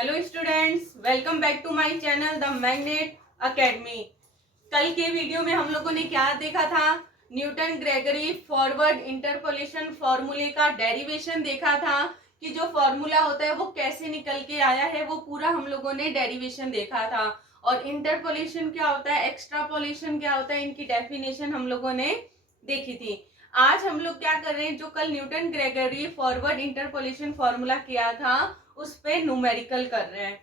Hello students, welcome back to my channel the Magnet Academy. कल के video में हम लोगों ने क्या देखा था? न्यूटन ग्रेगरी फॉरवर्ड इंटरपोलेशन फॉर्मूले का डेरिवेशन देखा था कि जो फॉर्मूला होता है वो कैसे निकल के आया है, वो पूरा हम लोगों ने डेरिवेशन देखा था। और इंटरपोलेशन क्या होता है, एक्स्ट्रापोलेशन क्या होता है, इनकी डेफिनेशन हम लोगों ने देखी थी। आज हम लोग क्या कर रहे हैं, जो कल Newton Gregory forward interpolation formula किया था उस पे न्यूमेरिकल कर रहे हैं।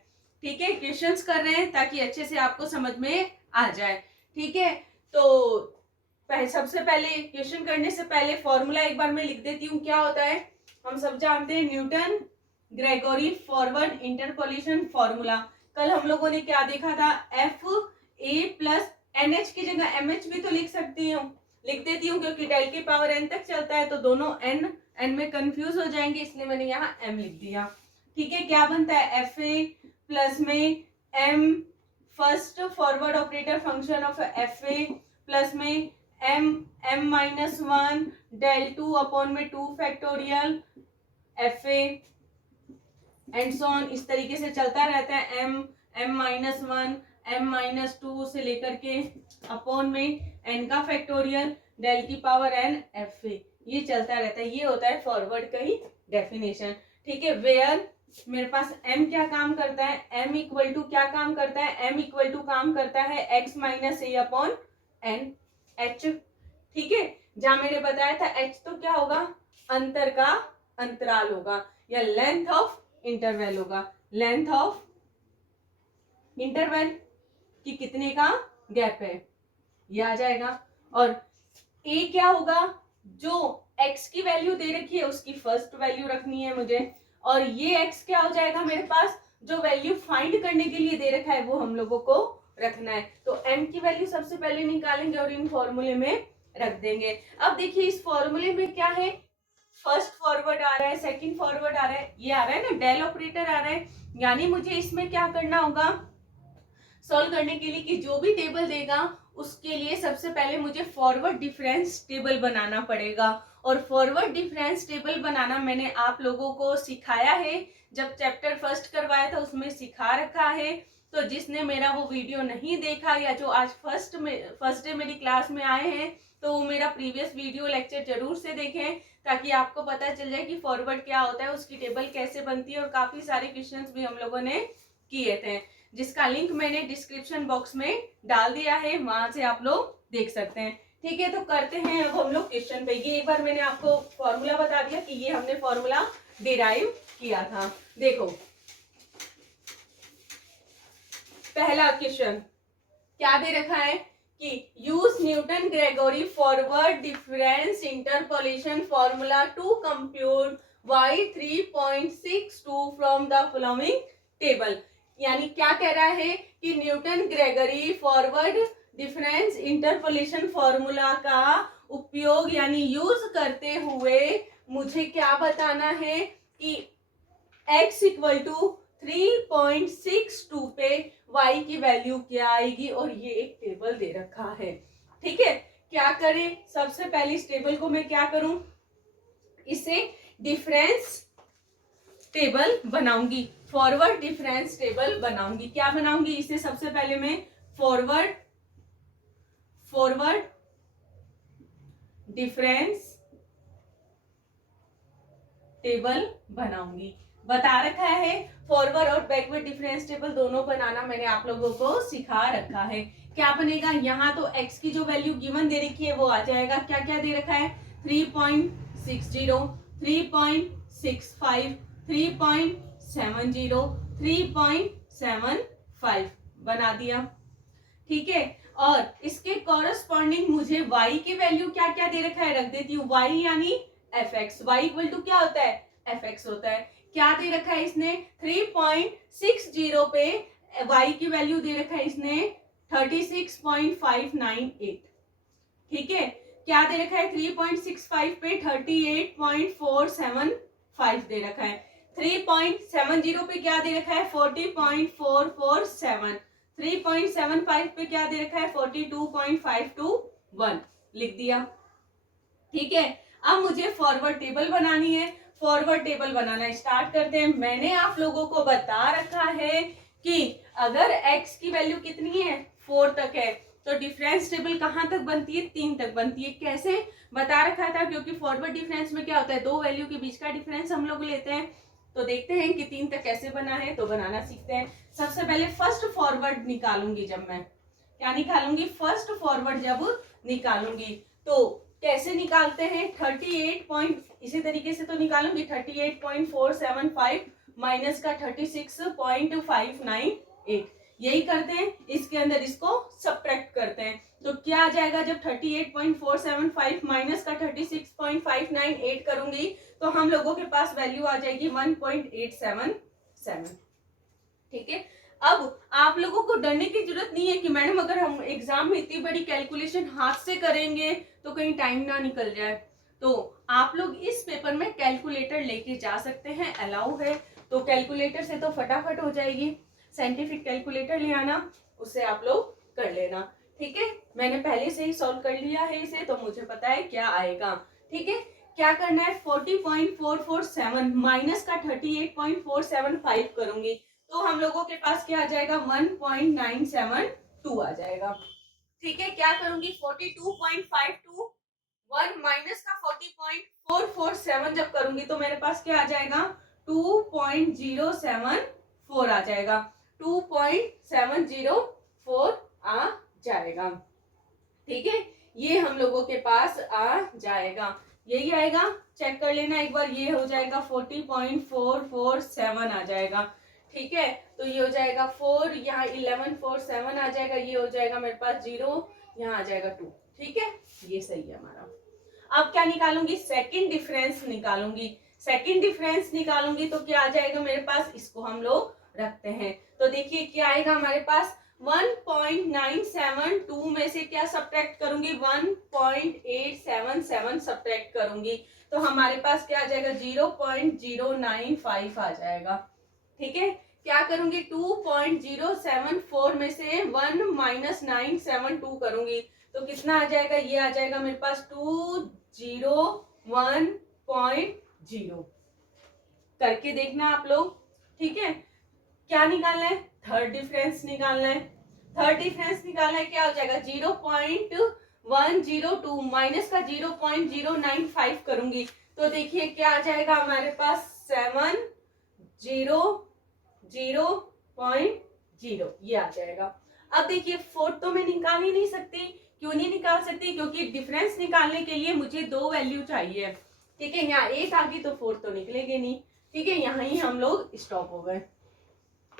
ठीक है, क्वेश्चंस कर रहे हैं ताकि अच्छे से आपको समझ में आ जाए। ठीक है, तो सबसे पहले क्वेश्चन करने से पहले फॉर्मूला एक बार मैं लिख देती हूँ। क्या होता है, हम सब जानते हैं Newton Gregory forward interpolation formula. कल हम लोगों ने क्या देखा था, F A plus N H की जगह एम एच भी तो लिख देती हूँ क्योंकि डेल की पावर एन तक चलता है तो दोनों एन में कंफ्यूज हो जाएंगे, इसलिए मैंने यहाँ एम लिख दिया। ठीक है, क्या बनता है, एफ ए प्लस में M first forward operator function of F A plus में M minus one del two upon में two factorial F A and so on. इस तरीके से चलता रहता है, M minus one M minus two से लेकर के अपॉन में एन का फैक्टोरियल डेल की पावर एन एफ ए, ये चलता रहता है। ये होता है फॉरवर्ड का ही डेफिनेशन। ठीक है, वेयर मेरे पास m क्या काम करता है, m इक्वल टू क्या काम करता है, m इक्वल टू काम करता है x माइनस ए अपॉन एन एच। ठीक है, जहां मैंने बताया था h तो क्या होगा, अंतर का अंतराल होगा या लेंथ ऑफ इंटरवल होगा, लेंथ ऑफ इंटरवल कि कितने का गैप है, ये आ जाएगा। और a क्या होगा, जो x की वैल्यू दे रखी है उसकी फर्स्ट वैल्यू रखनी है मुझे, और ये x क्या हो जाएगा मेरे पास, जो वैल्यू फाइंड करने के लिए दे रखा है वो हम लोगों को रखना है। तो m की वैल्यू सबसे पहले निकालेंगे और इन फॉर्मूले में रख देंगे। अब देखिए इस फॉर्मूले में क्या है, फर्स्ट फॉरवर्ड आ रहा है, सेकंड फॉरवर्ड आ रहा है, ये आ रहा है ना, डेल ऑपरेटर आ रहा है। यानी मुझे इसमें क्या करना होगा, सॉल्व करने के लिए कि जो भी टेबल देगा उसके लिए सबसे पहले मुझे फॉरवर्ड डिफरेंस टेबल बनाना पड़ेगा। और फॉरवर्ड डिफरेंस टेबल बनाना मैंने आप लोगों को सिखाया है, जब चैप्टर फर्स्ट करवाया था उसमें सिखा रखा है। तो जिसने मेरा वो वीडियो नहीं देखा या जो आज फर्स्ट डे मेरी क्लास में आए हैं तो वो मेरा प्रीवियस वीडियो लेक्चर जरूर से देखें ताकि आपको पता चल जाए कि फॉरवर्ड क्या होता है, उसकी टेबल कैसे बनती है। और काफी सारे क्वेश्चंस भी हम लोगों ने किए थे, जिसका लिंक मैंने डिस्क्रिप्शन बॉक्स में डाल दिया है, वहां से आप लोग देख सकते हैं। ठीक है, तो करते हैं अब हम लोग क्वेश्चन पे। ये एक बार मैंने आपको फॉर्मूला बता दिया कि ये हमने फॉर्मूला डिराइव किया था। देखो पहला क्वेश्चन क्या दे रखा है कि use Newton Gregory forward difference interpolation formula to compute y3.62 from the following table. यानी क्या कह रहा है कि Newton Gregory forward difference interpolation formula का उपयोग यानी यूज करते हुए मुझे क्या बताना है कि x इक्वल टू 3.62 पे y की वैल्यू क्या आएगी, और ये एक टेबल दे रखा है। ठीक है, क्या करें, सबसे पहले इस टेबल को मैं क्या करूं, इसे डिफरेंस टेबल बनाऊंगी, फॉरवर्ड डिफरेंस टेबल बनाऊंगी। क्या बनाऊंगी, इसे सबसे पहले मैं फॉरवर्ड डिफरेंस टेबल बनाऊंगी। बता रखा है फॉरवर्ड और बैकवर्ड डिफरेंस टेबल दोनों बनाना मैंने आप लोगों को सिखा रखा है। क्या बनेगा, यहाँ तो x की जो वैल्यू गिवन दे रखी है वो आ जाएगा। क्या क्या दे रखा है, 3.60 3.65 3.70 3.75 बना दिया। ठीक है, और इसके कॉरस्पॉन्डिंग मुझे y की वैल्यू क्या क्या दे रखा है रख देती हूँ। y यानी fx, y इक्वल टू क्या होता है, fx होता है। क्या दे रखा है इसने, 3.60 पे y की वैल्यू दे रखा है इसने 36.598। ठीक है, क्या दे रखा है, 3.65 पे 38.475 दे रखा है। 3.70 पे क्या दे रखा है, 40.447। 3.75 पे क्या दे रखा है, 42.521 लिख दिया। ठीक है, अब मुझे फॉरवर्ड टेबल बनानी है। फॉरवर्ड टेबल बनाना स्टार्ट करते हैं। मैंने आप लोगों को बता रखा है कि अगर x की वैल्यू कितनी है 4 तक है तो डिफरेंस टेबल कहाँ तक बनती है 3 तक बनती है। कैसे बता रखा था, क्योंकि फॉरवर्ड डिफरेंस में क्या होता है, दो वैल्यू के बीच का डिफरेंस हम लोग लेते हैं। तो देखते हैं कि 3 तक कैसे बना है, तो बनाना सीखते हैं। सबसे पहले फर्स्ट फॉरवर्ड निकालूंगी। जब मैं क्या निकालूंगी, फर्स्ट फॉरवर्ड जब निकालूंगी तो कैसे निकालते हैं, 38 पॉइंट इसी तरीके से तो निकालूंगी। 38.475 माइनस का 36.598 यही करते हैं। इसके अंदर इसको सब्ट्रैक्ट करते हैं तो क्या आ जाएगा, जब 38.475 माइनस का 36.598 करूंगी तो हम लोगों के पास वैल्यू आ जाएगी 1.877। ठीक है, अब आप लोगों को डरने की जरूरत नहीं है कि मैडम अगर हम एग्जाम में इतनी बड़ी कैलकुलेशन हाथ से करेंगे तो कहीं टाइम ना निकल जाए। तो आप लोग इस पेपर में कैलकुलेटर लेके जा सकते हैं, अलाउ है। तो कैलकुलेटर से तो फटाफट हो जाएगी, साइंटिफिक कैलकुलेटर ले आना, उससे आप लोग कर लेना। ठीक है, मैंने पहले से ही सॉल्व कर लिया है इसे, तो मुझे पता है क्या आएगा। ठीक है, क्या करना है, 40.447 माइनस का 38.475 करूंगी तो हम लोगों के पास क्या आ जाएगा, 1.972 आ जाएगा। ठीक है, क्या करूंगी, 42.52 1 माइनस का 40.447 जब करूंगी तो मेरे पास क्या आ जाएगा, 2.074 आ जाएगा। 2.704 आ जाएगा। ठीक है, ये हम लोगों के पास आ जाएगा, यही आएगा। चेक कर लेना एक बार, ये हो जाएगा 40.447 आ जाएगा। ठीक है, तो ये हो जाएगा 4, यहाँ 1147 आ जाएगा, ये हो जाएगा मेरे पास 0, यहाँ आ जाएगा 2। ठीक है, ये सही है हमारा। अब क्या निकालूंगी, सेकंड डिफरेंस निकालूंगी। सेकंड डिफरेंस निकालूंगी तो क्या आ जाएगा मेरे पास, इसको हम लोग रखते हैं। तो देखिए क्या आएगा हमारे पास, 1.972 में से क्या सब्ट्रैक्ट करूंगी, 1.877 सब्ट्रैक्ट करूंगी तो हमारे पास क्या आ जाएगा, 0.095 आ जाएगा। ठीक है, क्या करूंगी, 2.074 में से 1 माइनस 972 करूंगी तो कितना आ जाएगा, ये आ जाएगा मेरे पास 201.0 करके देखना आप लोग। ठीक है, क्या निकालना है, थर्ड डिफरेंस निकालना है। थर्ड डिफरेंस निकालना है, क्या हो जाएगा, 0.102 माइनस का 0.095 करूंगी तो देखिए क्या आ जाएगा हमारे पास, 700.0 ये आ जाएगा। अब देखिए फोर्थ तो मैं निकाल ही नहीं सकती। क्यों नहीं निकाल सकती, क्योंकि डिफरेंस निकालने के लिए मुझे दो वैल्यू चाहिए। ठीक है, यहाँ एक आ गई तो फोर्थ तो निकलेगी नहीं। ठीक है, यहाँ ही हम लोग स्टॉप हो गए,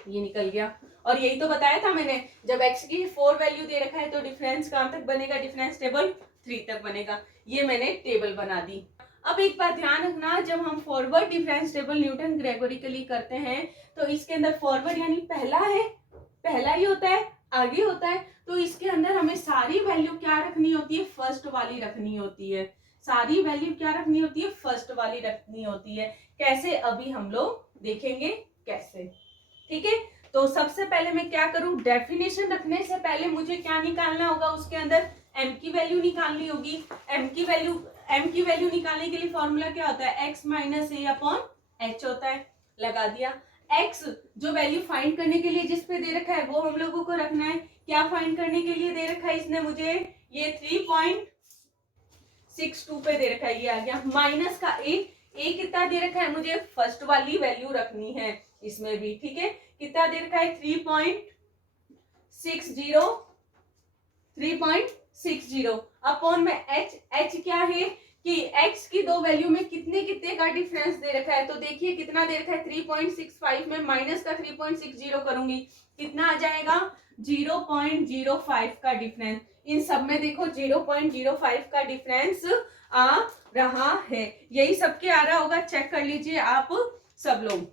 ये निकल गया। और यही तो बताया था मैंने, जब x की 4 वैल्यू दे रखा है तो डिफरेंस कहां तक बनेगा, डिफरेंस टेबल 3 तक बनेगा। ये मैंने टेबल बना दी। अब एक बात ध्यान रखना, जब हम फॉरवर्ड डिफरेंस टेबल न्यूटन ग्रेगोरिकली करते हैं तो इसके अंदर फॉरवर्ड यानी पहला है, पहला ही होता है, आगे होता है। तो इसके अंदर हमें सारी वैल्यू क्या रखनी होती है, फर्स्ट वाली रखनी होती है। सारी वैल्यू क्या रखनी होती है, फर्स्ट वाली रखनी होती है। कैसे, अभी हम लोग देखेंगे कैसे। ठीक है, तो सबसे पहले मैं क्या करूं, डेफिनेशन रखने से पहले मुझे क्या निकालना होगा, उसके अंदर m की वैल्यू निकालनी होगी। m की वैल्यू निकालने के लिए फॉर्मूला क्या होता है, x माइनस ए अपॉन एच होता है। लगा दिया। x जो वैल्यू फाइंड करने के लिए जिस पे दे रखा है वो हम लोगों को रखना है। क्या फाइंड करने के लिए दे रखा है इसने मुझे, ये 3.62 पे दे रखा है, ये आ गया। माइनस का a कितना दे रखा है मुझे, फर्स्ट वाली वैल्यू रखनी है इसमें भी। ठीक है, कितना दे रखा है, 3.60 अपॉन में h क्या है कि x की दो वैल्यू में कितने कितने का डिफरेंस दे रखा है। तो देखिए कितना दे रखा है, 3.65 में माइनस का 3.60 करूंगी, कितना आ जाएगा, 0.05 का डिफरेंस। इन सब में देखो 0.05 का डिफरेंस आ रहा है, यही सबके आ रहा होगा, चेक कर लीजिए आप सब लोग।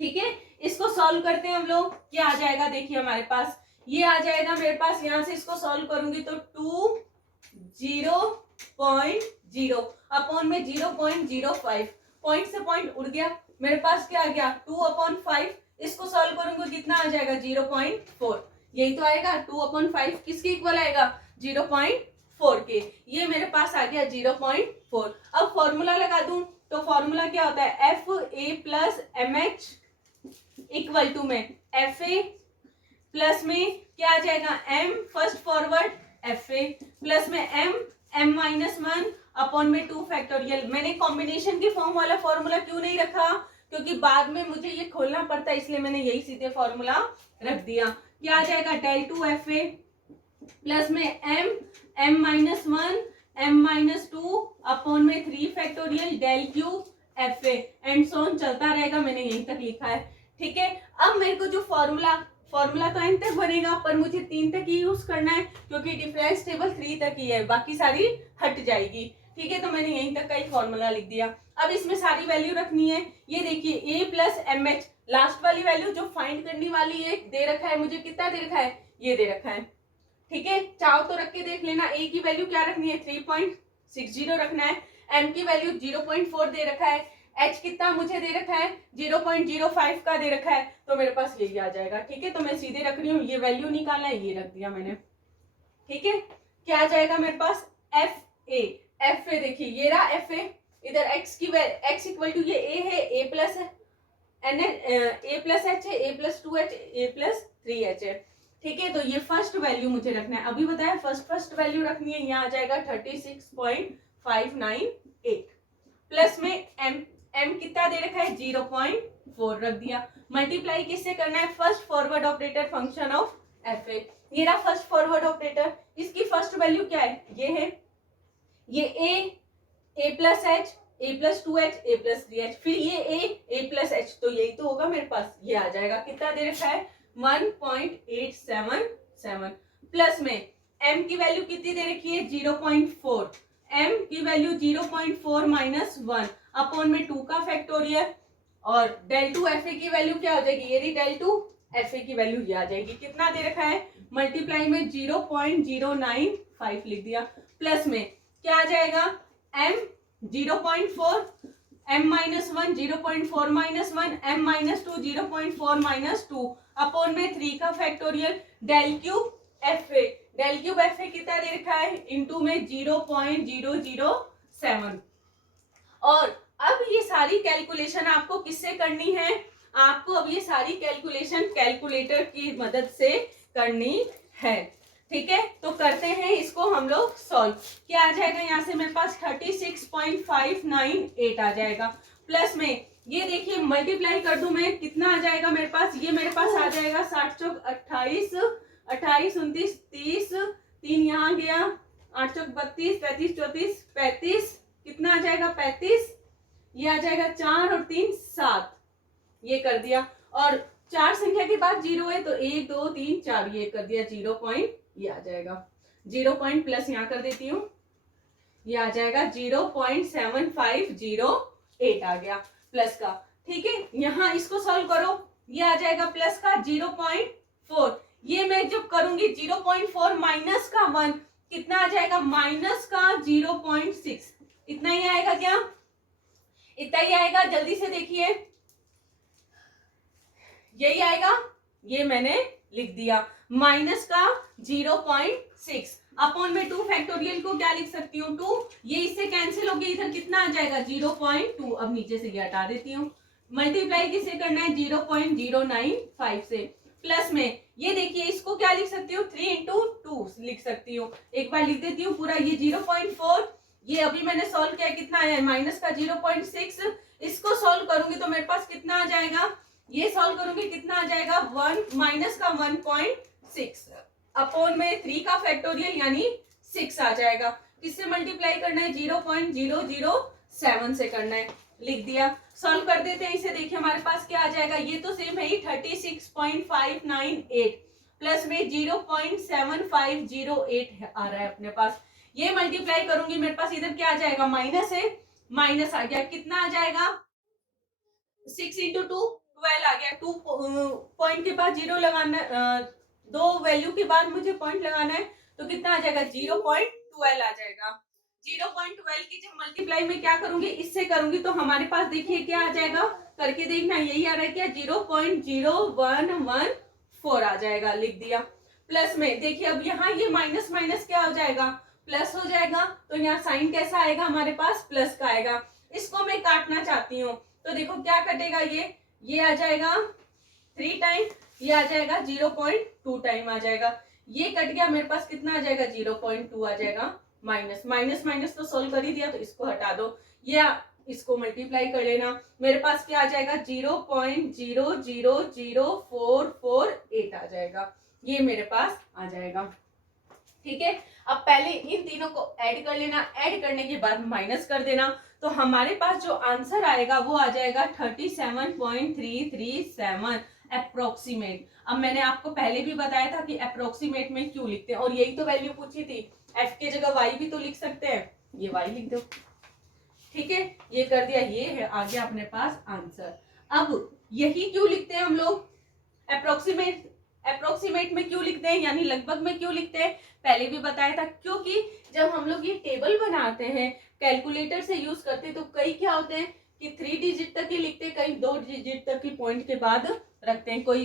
ठीक है, इसको सॉल्व करते हैं हम लोग, क्या आ जाएगा, देखिए हमारे पास ये आ जाएगा मेरे पास, यहां से इसको सॉल्व करूंगी तो 2.0 अपॉन में 0.05, पॉइंट से पॉइंट उड़ गया, मेरे पास क्या आ गया 2/5। इसको सॉल्व करूंगी कितना आ जाएगा 0.4, यही तो आएगा 2/5 किसके इक्वल आएगा 0.4 के, ये मेरे पास आ गया 0.4। अब फॉर्मूला लगा दूं, तो फॉर्मूला क्या होता है, F A plus M H equal to में एफ ए प्लस में क्या आ जाएगा, M first forward F A plus में एम माइनस वन अपॉन में 2 फैक्टोरियल। मैंने कॉम्बिनेशन की फॉर्म वाला फॉर्मूला क्यों नहीं रखा, क्योंकि बाद में मुझे ये खोलना पड़ता है, इसलिए मैंने यही सीधे फॉर्मूला रख दिया। क्या आ जाएगा, del two F A plus में M minus one M minus two upon में 3 factorial del cube F A and so on चलता रहेगा। मैंने यहीं तक लिखा है, ठीक है। अब मेरे को जो फॉर्मूला तो n तक बनेगा, पर मुझे 3 तक ही यूज करना है, क्योंकि डिफरेंस टेबल 3 तक ही है, बाकी सारी हट जाएगी, ठीक है। तो मैंने यहीं तक का ही फॉर्मूला लिख दिया। अब इसमें सारी वैल्यू रखनी है। ये देखिए a plus M H, last वाली वैल्यू जो फाइंड करने वाली है दे रखा है मुझे, कितना दे रखा है, ये दे रखा है, ठीक है। चाहो तो रख के देख लेना। a की वैल्यू क्या रखनी है, 3.60 रखना है। m की वैल्यू 0.4 दे रखा है। h कितना मुझे दे रखा है, 0.05 का दे रखा है, तो मेरे पास यही आ जाएगा, ठीक है। तो मैं सीधे रख रही हूँ, ये वैल्यू निकालना है, ये रख दिया मैंने, ठीक है। क्या आ जाएगा मेरे पास, एफ ए देखिए ये रहा एफ ए, इधर x इक्वल टू ये a है, a प्लस है एन ए प्लस एच है, a plus 2h a plus 3h है, ठीक है। तो ये फर्स्ट वैल्यू मुझे रखना है, अभी बताया फर्स्ट वैल्यू रखनी है। यहाँ आ जाएगा 36.598 प्लस में m कितना दे रखा है, 0.4 रख दिया। मल्टीप्लाई किससे करना है, first forward operator function of F A. ये रहा फर्स्ट फॉरवर्ड ऑपरेटर, इसकी फर्स्ट वैल्यू क्या है, ये है, ये a plus H a plus 2h a plus 3h, फिर ये a प्लस h, तो यही तो होगा मेरे पास, ये आ जाएगा। कितना दे रखा है, 1.877 प्लस में m की वैल्यू कितनी दे रखी है, 0.4, m की वैल्यू 0.4 माइनस 1 अपॉन में 2 का फैक्टोरियल, और डेल टू एफ ए की वैल्यू क्या हो जाएगी, ये डेल टू एफ ए की वैल्यू ये आ जाएगी। कितना दे रखा है, मल्टीप्लाई में 0.095 लिख दिया, प्लस में क्या आ जाएगा, m 0.4 m minus 1 0.4 minus 1 m minus 2 0.4 minus 2 upon में 3 का factorial del cube F A कितना दे रखा है, इनटू में 0.007। और अब ये सारी कैलकुलेशन आपको किससे करनी है, आपको अब ये सारी कैलकुलेशन कैलकुलेटर की मदद से करनी है, ठीक है। तो करते हैं इसको हम लोग सॉल्व। क्या आ जाएगा, यहाँ से मेरे पास 36.598 आ जाएगा, प्लस में ये देखिए मल्टीप्लाई कर दूं मैं, कितना आ जाएगा मेरे पास, ये मेरे पास आ जाएगा 60 चौक 28 28 29 30 3 यहाँ गया, 8 चौक 32 35 34 35, कितना आ जाएगा 35, ये आ जाएगा 4 और 3 7, ये कर दिया। और 4 संख्या के बाद 0 है, तो 1 2 3 4 ये कर दिया, 0 पॉइंट ये आ जाएगा, 0 पॉइंट प्लस यहाँ कर देती हूँ, ये आ जाएगा 0.7508 आ गया प्लस का, ठीक है। यहाँ इसको सॉल्व करो, ये आ जाएगा प्लस का 0.4, ये मैं जब करूंगी 0.4 माइनस का 1 कितना आ जाएगा, माइनस का 0.6, इतना ही आएगा क्या, इतना ही आएगा, जल्दी से देखिए, यही आएगा, ये मैंने लिख दिया, माइनस का 0.6 अपॉन में 2 फैक्टोरियल को क्या लिख सकती हूँ, 2, ये इससे कैंसिल हो गया, इधर कितना आ जाएगा 0.2, अब नीचे से ये हटा देती हूँ, मल्टीप्लाई किससे करना है 0.095 से, प्लस में ये देखिए इसको क्या लिख सकती हूँ, 3 इंटू 2 लिख सकती हूँ, एक बार लिख देती हूँ पूरा, ये 0.4, ये अभी मैंने सॉल्व किया, कितना आया है माइनस का 0.6, इसको सॉल्व करूंगी तो मेरे पास कितना आ जाएगा, ये सॉल्व करूंगी कितना आ जाएगा, 1 माइनस का 1.6 अपॉन में 3 का फैक्टोरियल यानी 6 आ जाएगा। किससे मल्टीप्लाई करना है, 0.007 से करना है, लिख दिया। सॉल्व कर देते हैं इसे, देखिए हमारे पास क्या आ जाएगा, ये तो सेम है ही 36.598 प्लस में 0.7508 आ रहा है अपने पास, ये मल्टीप्लाई करूंगी मेरे पास इधर क्या आ जाएगा, माइनस है, माइनस आ गया, कितना आ जाएगा 6 इंटू 2 12 आ गया, 2 पॉइंट के बाद 0 लगाना, 2 वैल्यू के बाद मुझे पॉइंट लगाना है, तो कितना आ जाएगा 0.12 आ जाएगा। 0.12 की जब मल्टीप्लाई में क्या करूंगी, इससे करूंगी तो हमारे पास देखिए क्या आ जाएगा, करके देखना, यही आ रहा है क्या, 0.0114 आ जाएगा, लिख दिया। प्लस में देखिए अब यहाँ ये माइनस क्या हो जाएगा, प्लस हो जाएगा, तो यहाँ साइन कैसा आएगा हमारे पास, प्लस का आएगा। इसको मैं काटना चाहती हूँ, तो देखो क्या कटेगा, ये आ जाएगा 3 टाइम, ये आ जाएगा 0.2 टाइम आ जाएगा, ये कट गया, मेरे पास कितना आ जाएगा 0.2 आ जाएगा, माइनस माइनस माइनस तो सोल्व कर ही दिया, तो इसको हटा दो, ये इसको मल्टीप्लाई कर लेना, मेरे पास क्या आ जाएगा 0.000448 आ जाएगा, ये मेरे पास आ जाएगा। ठीक है, अब पहले इन तीनों को ऐड कर लेना, ऐड करने के बाद माइनस कर देना, तो हमारे पास जो आंसर आएगा वो आ जाएगा 37.337 अप्रोक्सीमेट। अब मैंने आपको पहले भी बताया था कि अप्रोक्सीमेट में क्यों लिखते हैं, और यही तो वैल्यू पूछी थी, एफ के जगह वाई भी तो लिख सकते हैं, ये वाई लिख दो। ठीक है, ये कर दिया, ये है आ गया अपने पास आंसर। अब यही क्यों लिखते हैं हम लोग, अप्रोक्सीमेट में क्यों लिखते हैं, यानी लगभग में क्यों लिखते हैं, पहले भी बताया था, क्योंकि जब हम लोग ये टेबल बनाते हैं कैलकुलेटर से यूज करते हैं, तो कई क्या होते हैं कि 3 डिजिट तक ही लिखते हैं, कई 2 डिजिट तक की पॉइंट के बाद रखते हैं, कोई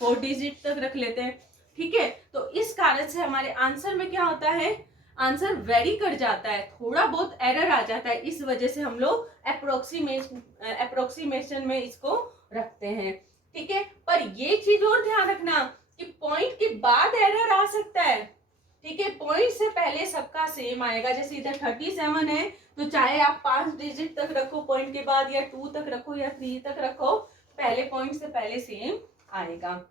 4 डिजिट तक रख लेते हैं। ठीक है, तो इस कारण से हमारे आंसर में क्या होता है, आंसर वेरी कर जाता है, थोड़ा बहुत एरर आ जाता है, इस वजह से हम लोग अप्रोक्सीमेशन में इसको रखते हैं। ठीक है, पर ये चीज और ध्यान रखना कि पॉइंट के बाद एरर आ सकता है। ठीक है, पॉइंट से पहले सबका सेम आएगा, जैसे इधर 37 है, तो चाहे आप 5 डिजिट तक रखो पॉइंट के बाद, या 2 तक रखो या 3 तक रखो, पहले पॉइंट से पहले सेम आएगा।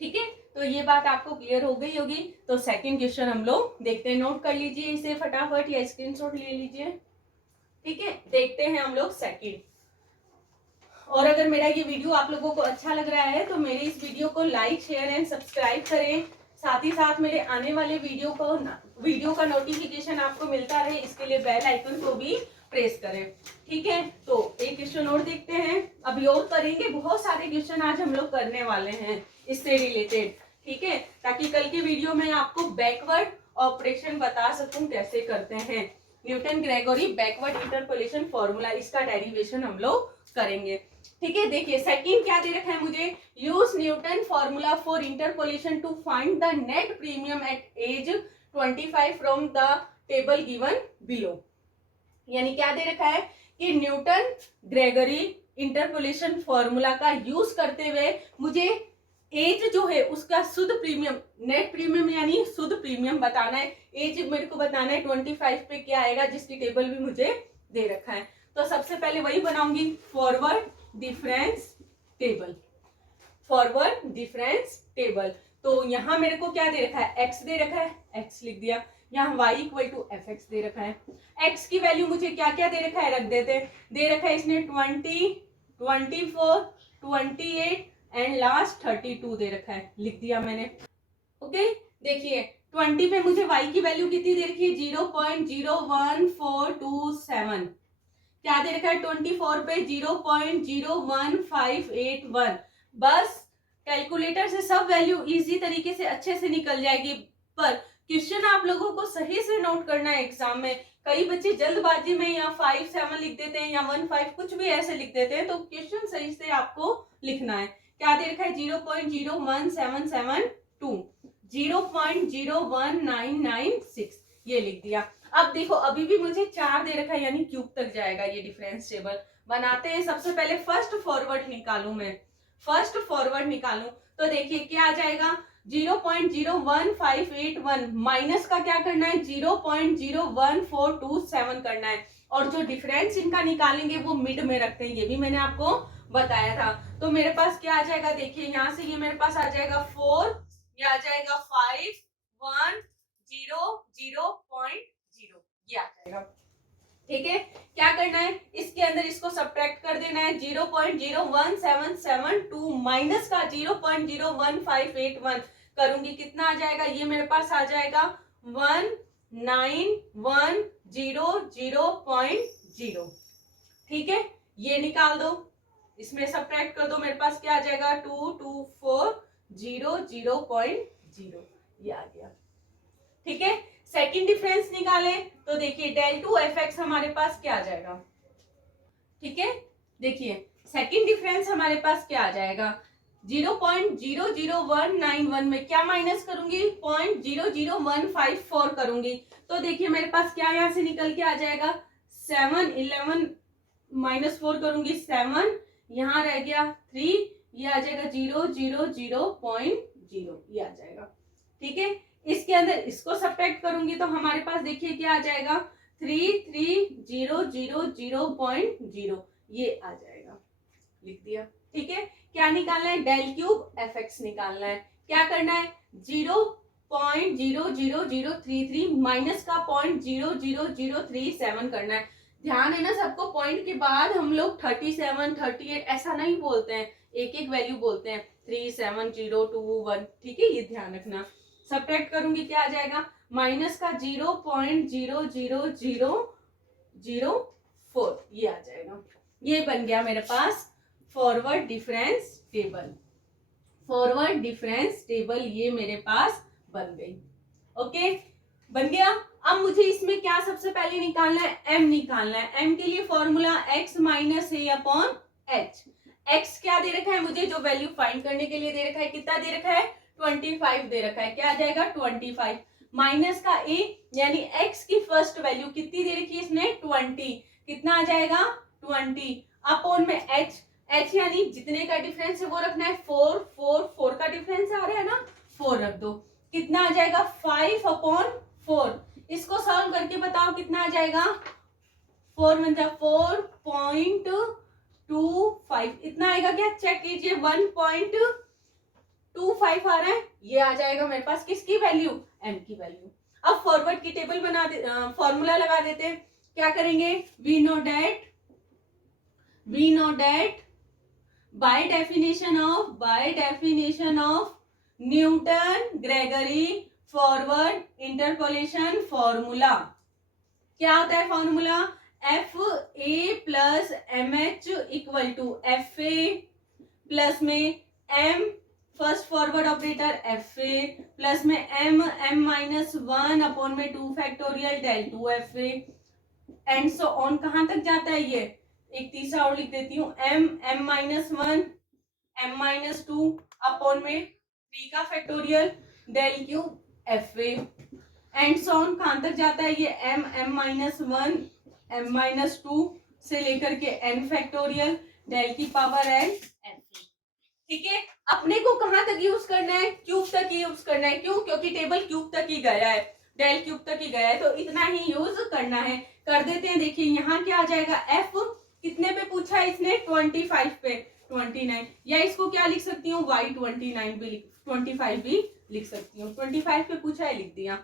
ठीक है, तो ये बात आपको क्लियर हो गई होगी। तो सेकंड क्वेश्चन हम लोग देखते हैं, नोट कर लीजिए इसे फटाफट या स्क्रीनशॉट ले लीजिए। ठीक है, देखते हैं हम लोग सेकंड। और अगर मेरा ये वीडियो आप लोगों को अच्छा लग रहा है तो मेरे इस वीडियो को लाइक शेयर एंड सब्सक्राइब करें, साथ ही साथ मेरे आने वाले वीडियो का नोटिफिकेशन आपको मिलता रहे, इसके लिए बेल आइकन को भी प्रेस करें। ठीक है, तो एक क्वेश्चन और देखते हैं, अभी और करेंगे, बहुत सारे क्वेश्चन आज हम लोग करने वाले हैं इससे रिलेटेड। ठीक है, ताकि कल के वीडियो में आपको बैकवर्ड ऑपरेशन बता सकूं कैसे करते हैं, Newton Gregory backward interpolation formula, इसका डेरिवेशन हम लोग करेंगे। ठीक है, देखिए सेकंड क्या दे रखा है मुझे, use Newton formula for interpolation to find the net premium at age 25 from the table given below. यानी क्या दे रखा है कि न्यूटन ग्रेगरी इंटरपोलेशन फॉर्मूला का यूज करते हुए मुझे एज जो है उसका शुद्ध प्रीमियम, नेट प्रीमियम यानी शुद्ध प्रीमियम बताना है, एज मेरे को बताना है 25 पे क्या आएगा, जिसकी टेबल भी मुझे दे रखा है। तो सबसे पहले वही बनाऊंगी, forward difference table, forward difference table. तो यहाँ मेरे को क्या दे रखा है, x दे रखा है, x लिख दिया, यहाँ y इक्वल टू fx दे रखा है, x की वैल्यू मुझे क्या क्या दे रखा है रख देते हैं, दे रखा है इसने 20, 24, 28 एंड लास्ट 32 दे रखा है, लिख दिया मैंने। ओके, देखिए 20 पे मुझे y की वैल्यू कितनी दे रखी है 0.01427, क्या दे रखा है 24 पे 0.01581। बस कैलकुलेटर से सब वैल्यू इजी तरीके से अच्छे से निकल जाएगी, पर क्वेश्चन आप लोगों को सही से नोट करना है एग्जाम में। कई बच्चे जल्दबाजी में या 5-7 लिख देते हैं या 1-5 कुछ भी ऐसे लिख देते हैं, तो क्वेश्चन सही से आपको लिखना है। क्या दे रखा है 0.01772, 0.01996, ये लिख दिया। अब देखो अभी भी मुझे 4 दे रखा है, यानी क्यूब तक जाएगा ये डिफरेंस टेबल। बनाते हैं, सबसे पहले फर्स्ट फॉरवर्ड निकालूं मैं, फर्स्ट फॉरवर्ड निकालूं तो देखिए क्या आ जाएगा 0.01581, माइनस का क्या करना है 0.01427 करना है, और जो डिफरेंस इनका निकालेंगे वो मिड में रखते हैं, ये भी मैंने आपको बताया था। तो मेरे पास क्या आ जाएगा, देखिए यहाँ से ये मेरे पास आ जाएगा 4, ये आ जाएगा 5, 1, 0, 0.0, ये आ जाएगा। ठीक है, क्या करना है, इसके अंदर इसको सब्ट्रैक्ट कर देना है, 0.01772 माइनस का 0.01581 करूंगी, कितना आ जाएगा, ये मेरे पास आ जाएगा 19100.0। ठीक है, ये निकाल दो, इसमें सब्ट्रैक्ट कर दो, मेरे पास क्या आ जाएगा 22400.0, ये आ गया। ठीक है, सेकंड डिफरेंस निकाले तो देखिए del 2 fx हमारे पास क्या आ जाएगा। ठीक है, देखिए सेकंड डिफरेंस हमारे पास क्या आ जाएगा, 0.00191 में क्या माइनस करूंगी 0.00154 करूंगी, तो देखिए मेरे पास क्या यहां से निकल के आ जाएगा 7, 11, -4 करूंगी 7, यहाँ रह गया 3, ये आ जाएगा 0.0 ये आ जाएगा। ठीक है, इसके अंदर इसको सब्ट्रैक्ट करूंगी तो हमारे पास देखिए क्या आ जाएगा 3300.0 ये आ जाएगा, लिख दिया। ठीक है, क्या निकालना है, डेल क्यूब एफ एक्स निकालना है। क्या करना है, 0.00033 माइनस का 0.00037 करना है। ध्यान है ना सबको, पॉइंट के बाद हम लोग 37, 38 ऐसा नहीं बोलते हैं, एक एक वैल्यू बोलते हैं, 3, 7, 0, 2, 1। ठीक है, ये ध्यान रखना। सब्ट्रैक्ट करूंगी क्या आ जाएगा, माइनस का 0.00004 ये आ जाएगा। ये बन गया मेरे पास forward difference table. Forward difference table ये मेरे पास बन गई। ओके, बन गया। अब मुझे इसमें क्या सबसे पहले निकालना है, एम निकालना है। एम के लिए फॉर्मूला x माइनस ए अपॉन एच। एक्स क्या दे रखा है मुझे, जो वैल्यू फाइंड करने के लिए दे रखा है, कितना दे रखा है 25 दे रखा है। क्या आ जाएगा 25 माइनस का ए, यानी x की फर्स्ट वैल्यू कितनी दे रखी है इसने 20, कितना आ जाएगा 20 अपॉन में h। h यानी जितने का डिफरेंस है वो रखना है 4, 4, 4 का डिफरेंस आ रहा है ना, 4 रख दो। कितना आ जाएगा 5 अपॉन 4। इसको सॉल्व करके बताओ कितना आ जाएगा, 4 में 4.25 इतना आएगा क्या, चेक कीजिए 1.25 आ रहा है। ये आ जाएगा मेरे पास किसकी वैल्यू, एम की वैल्यू। अब फॉरवर्ड की टेबल बना दे, फॉर्मूला लगा देते हैं। क्या करेंगे, we know that by definition of Newton Gregory forward interpolation formula. क्या होता है formula, F A plus M H equal to F A plus में M first forward operator F A plus में एम माइनस 1 अपॉन में 2 factorial del 2 F A and so on. कहां तक जाता है ये, एक तीसरा और लिख देती हूँ, m minus 1 m minus 2 upon में 3 का factorial del cube F A and so on. कहां तक जाता है ये m माइनस 1 m माइनस 2 से लेकर के n फैक्टोरियल डेल की पावर n एफ ए। ठीक है, अपने को कहां तक यूज करना है, क्यूब तक ही यूज करना है। क्यों, क्योंकि टेबल क्यूब तक ही गया है, डेल क्यूब तक ही गया है, तो इतना ही यूज करना है। कर देते हैं, देखिए यहाँ क्या आ जाएगा, एफ कितने पे पूछा है इसने 25 पे 29, या इसको क्या लिख सकती हूँ y 29 भी 25 भी लिख सकती हूँ। 25 पे पूछा है, लिख दिया।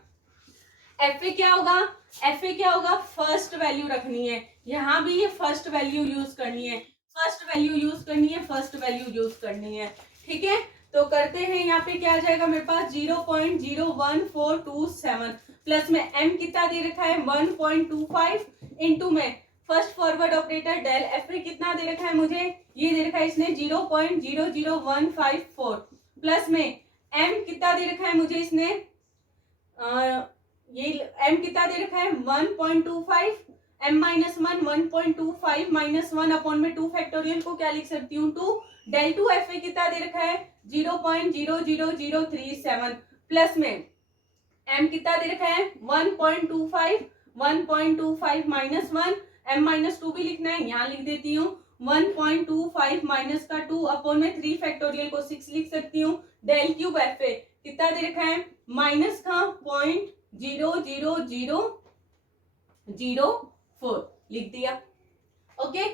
एफ ए क्या होगा, एफ ए क्या होगा, फर्स्ट वैल्यू रखनी है। यहाँ भी ये फर्स्ट वैल्यू यूज करनी है, फर्स्ट वैल्यू यूज करनी है, फर्स्ट वैल्यू यूज करनी है। ठीक है, तो करते हैं, यहाँ पे क्या आ जाएगा मेरे पास 0.01427 प्लस में m कितना दे रखा है 1.25 इंटू में first forward operator del F A कितना दे रखा है मुझे, ये दे रखा है इसने 0.00154 प्लस में m कितना दे रखा है मुझे इसने ये m कितना दे रखा है 1.25 m माइनस 1 1.25 माइनस 1 अपॉन में 2 फैक्टोरियल को क्या लिख सकती हूँ 2 डेल 2 एफ ए कितना दे रखा है 0.00037 प्लस में m कितना दे रखा है 1.25 माइनस 1 m माइनस 2 भी लिखना है, यहाँ लिख देती हूँ 1.25 माइनस का 2 अपॉन में 3 फैक्टोरियल को 6 लिख सकती हूँ। डेल क्यूब एफ ए कितना दे रखा है माइनस का 0.00004 लिख दिया। ओके,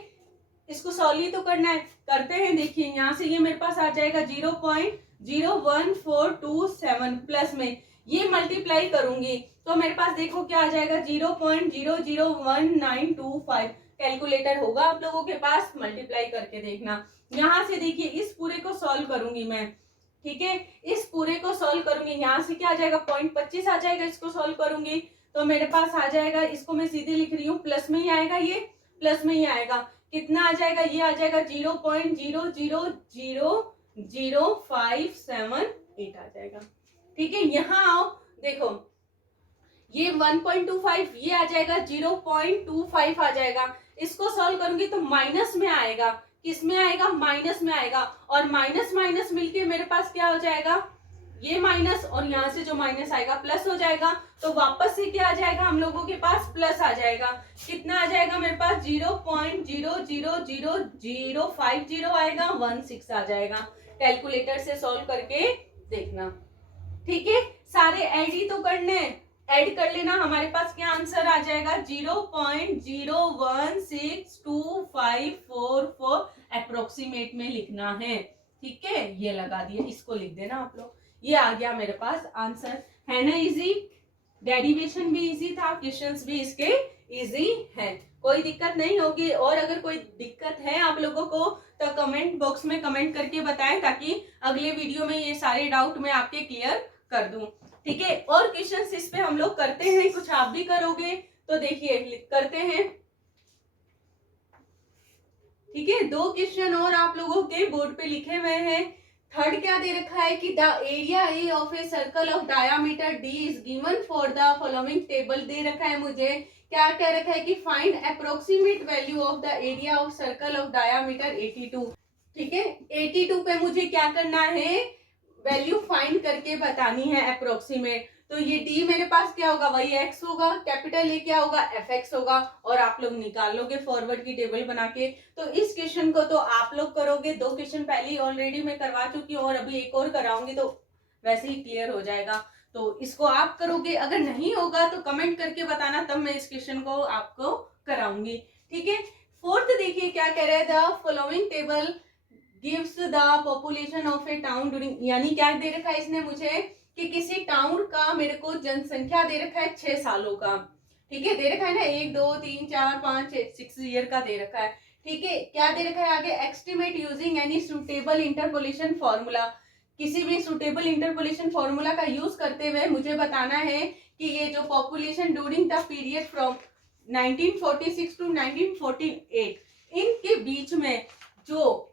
इसको सॉल्व ही तो करना है, करते हैं। देखिए यहाँ से ये मेरे पास आ जाएगा 0.01427 प्लस में ये मल्टीप्लाई करूंगी तो मेरे पास देखो क्या आ जाएगा 0.001925। कैलकुलेटर होगा आप लोगों के पास, मल्टीप्लाई करके देखना। यहाँ से देखिए इस पूरे को सॉल्व करूंगी मैं, ठीक है, इस पूरे को सॉल्व करूंगी। यहाँ से क्या आ जाएगा 0.25 आ जाएगा, इसको सॉल्व करूंगी तो मेरे पास आ जाएगा, इसको मैं सीधे लिख रही हूँ, प्लस में ही आएगा, ये प्लस में ही आएगा। कितना आ जाएगा, ये आ जाएगा 0.000578 आ जाएगा। ठीक है, यहाँ आओ, देखो ये 1.25 ये आ जाएगा 0.25 आ जाएगा। इसको सॉल्व करूंगी तो माइनस में आएगा, किस में आएगा, माइनस में आएगा, और माइनस माइनस मिलके मेरे पास क्या हो जाएगा, ये माइनस और यहाँ से जो माइनस आएगा प्लस हो जाएगा, तो वापस से क्या आ जाएगा हम लोगों के पास, प्लस आ जाएगा। कितना आ जाएगा मेरे पास, 0.000050 आएगा, 16 आ जाएगा। कैलकुलेटर से सॉल्व करके देखना, ठीक है। सारे ऐड ही तो करने, ऐड कर लेना, हमारे पास क्या आंसर आ जाएगा, 0.016254 अप्रोक्सीमेट में लिखना है, ठीक है। ये लगा दिया, इसको लिख देना आप लोग। ये आ गया मेरे पास आंसर, है ना इजी। डेरिवेशन भी इजी था, क्वेश्चंस भी इसके इजी है, कोई दिक्कत नहीं होगी। और अगर कोई दिक्कत है आप लोगों को तो कमेंट बॉक्स में कमेंट करके बताएं, ताकि अगले वीडियो में ये सारे डाउट मैं आपके क्लियर कर दूं, ठीक है। और क्वेश्चंस इस पे हम लोग करते हैं, कुछ आप भी करोगे तो देखिए करते हैं, ठीक है। 2 क्वेश्चन और आप लोगों के बोर्ड पे लिखे हुए हैं। थर्ड क्या दे रखा है कि the area A of a circle of diameter D is given for the following table दे रखा है मुझे। क्या कह रखा है कि find approximate value of the area of circle of diameter 82, ठीक है। 82 पे मुझे क्या करना है, वैल्यू फाइंड करके बतानी है अप्रोक्सीमेट। तो ये डी मेरे पास क्या होगा, वही एक्स होगा, कैपिटल ए क्या होगा, एफ एक्स होगा, और आप लोग निकाल लोगे फॉरवर्ड की टेबल बना के। तो इस क्वेश्चन को तो आप लोग करोगे, 2 क्वेश्चन पहले ऑलरेडी मैं करवा चुकी हूँ और अभी एक और कराऊंगी, तो वैसे ही क्लियर हो जाएगा। तो इसको आप करोगे, अगर नहीं होगा तो कमेंट करके बताना, तब मैं इस क्वेश्चन को आपको कराऊंगी, ठीक है। फोर्थ देखिए क्या कह रहा है, the following table gives the population of A town during, यानी क्या दे रखा है इसने मुझे कि किसी टाउन का मेरे को जनसंख्या दे रखा है 6 सालों का, ठीक है। दे रखा है ना 1 2 3 4 5 6 ईयर का दे रखा है, ठीक है। क्या दे रखा है आगे, estimate using any suitable interpolation formula, किसी भी सुटेबल इंटरपोलेशन फॉर्मूला का यूज करते हुए मुझे बताना है कि ये जो population during the period from 1946 to 1948 इनके बीच में जो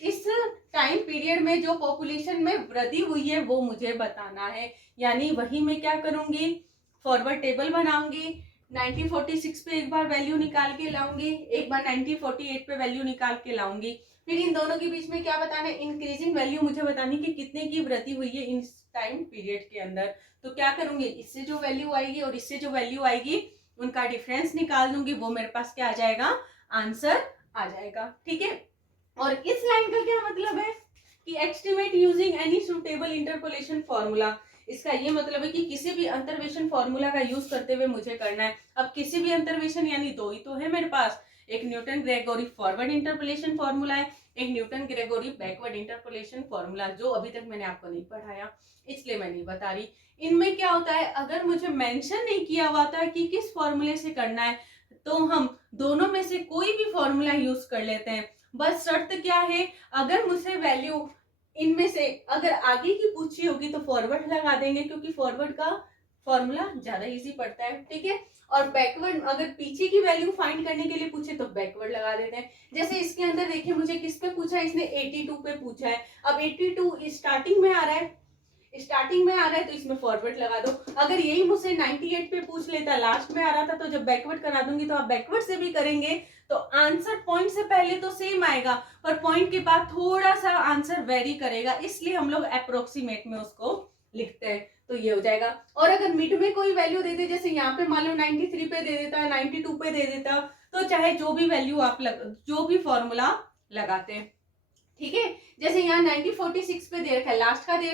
इस टाइम पीरियड में जो पॉपुलेशन में वृद्धि हुई है वो मुझे बताना है। यानी वही मैं क्या करूंगी, फॉरवर्ड टेबल बनाऊंगी, 1946 पे एक बार वैल्यू निकाल के लाऊंगी, एक बार 1948 पे वैल्यू निकाल के लाऊंगी, फिर इन दोनों के बीच में क्या बताना है, इंक्रीजिंग वैल्यू मुझे बतानी कि कितने की वृद्धि हुई है इस टाइम पीरियड के अंदर। तो क्या करूंगी, इससे जो वैल्यू आएगी और इससे जो वैल्यू आएगी उनका डिफरेंस निकाल दूंगी, वो मेरे पास क्या आ जाएगा, आंसर आ जाएगा, ठीक है। और इस लाइन का क्या मतलब है कि estimate using any suitable interpolation formula, इसका ये मतलब है कि किसी भी अंतर्वेशन फॉर्मूला का यूज करते हुए मुझे करना है। अब किसी भी अंतर्वेशन यानी 2 ही तो है मेरे पास, एक Newton Gregory forward interpolation formula है, एक Newton Gregory backward interpolation formula, जो अभी तक मैंने आपको नहीं पढ़ाया इसलिए मैं नहीं बता रही। इनमें क्या होता है, अगर मुझे मेंशन नहीं किया हुआ था कि किस फॉर्मूले से करना है, तो हम दोनों में से कोई भी फॉर्मूला यूज कर लेते हैं। बस शर्त क्या है, अगर मुझे वैल्यू इनमें से अगर आगे की पूछी होगी तो फॉरवर्ड लगा देंगे, क्योंकि फॉरवर्ड का फॉर्मूला ज्यादा इजी पड़ता है, ठीक है। और बैकवर्ड अगर पीछे की वैल्यू फाइंड करने के लिए पूछे तो बैकवर्ड लगा देते हैं। जैसे इसके अंदर देखिए मुझे किस पे पूछा है, इसने 82 पे पूछा है। अब 82 स्टार्टिंग में आ रहा है, तो इसमें फॉरवर्ड लगा दो। अगर यही मुझसे 98 पे पूछ लेता, लास्ट में आ रहा था, तो जब बैकवर्ड करा दूंगी तो आप बैकवर्ड से भी करेंगे तो आंसर पॉइंट से पहले तो सेम आएगा, पर पॉइंट के बाद थोड़ा सा आंसर वेरी करेगा, इसलिए हम लोग अप्रोक्सीमेट में उसको लिखते हैं। तो ये हो जाएगा। और अगर मिड में कोई वैल्यू दे दे, जैसे यहाँ पे मान लो 93 पे दे देता है, 92 पे दे देता, तो चाहे जो भी वैल्यू आप जो भी फॉर्मूला लगाते हैं, ठीक है। जैसे यहाँ 1946 पे दे रखा है, लास्ट का दे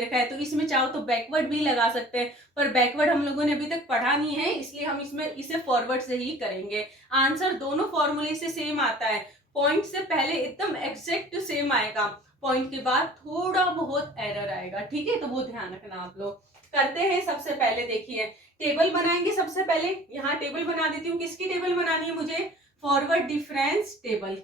रखा है, तो इसमें चाहो तो बैकवर्ड भी लगा सकते हैं, पर बैकवर्ड हम लोगों ने अभी तक पढ़ा नहीं है, इसलिए हम इसे फॉरवर्ड से ही करेंगे। आंसर दोनों फॉर्मूले से सेम आता है, पॉइंट से पहले एकदम एग्जैक्ट सेम आएगा, पॉइंट के बाद थोड़ा बहुत एरर आएगा, ठीक है। तो वो ध्यान रखना आप लोग। करते हैं, सबसे पहले देखिए टेबल बनाएंगे। सबसे पहले यहाँ टेबल बना देती हूँ। किसकी टेबल बनानी है मुझे, forward difference table,